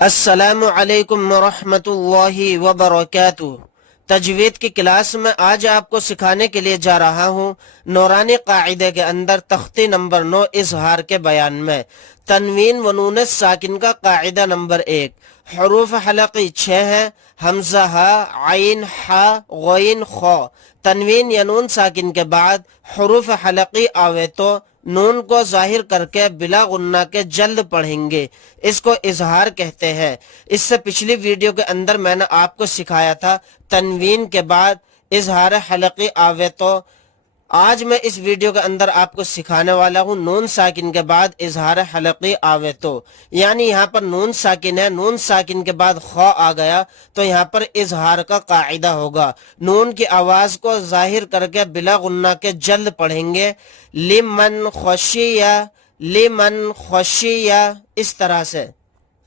السلام علیکم ورحمۃ اللہ وبرکاتہ۔ تجوید کی کلاس میں آج آپ کو سکھانے کے لیے جا رہا ہوں نورانی قاعدے کے اندر تختی نمبر 9 اظہار کے بیان میں تنوین و نون ساکن کا قاعدہ نمبر 1۔ حروف حلقی 6 ہیں: حمزہ ہا، عین ہا، غین خا۔ تنوین یا نون ساکن کے بعد حروف حلقی آوے تو نون کو ظاہر کر کے بلا غنہ کے جلد پڑھیں گے، اس کو اظہار کہتے ہیں۔ اس سے پچھلی ویڈیو کے اندر میں نے آپ کو سکھایا تھا تنوین کے بعد اظہار حلقی آوے تو۔ آج میں اس ویڈیو کے اندر آپ کو سکھانے والا ہوں نون ساکن کے بعد اظہار حلقی آوے تو، یعنی یہاں پر نون ساکن ہے، نون ساکن کے بعد خا آ گیا تو یہاں پر اظہار کا قاعدہ ہوگا، نون کی آواز کو ظاہر کر کے بلا غنہ کے جلد پڑھیں گے۔ لمن خشیہ، لمن خشیہ، اس طرح سے۔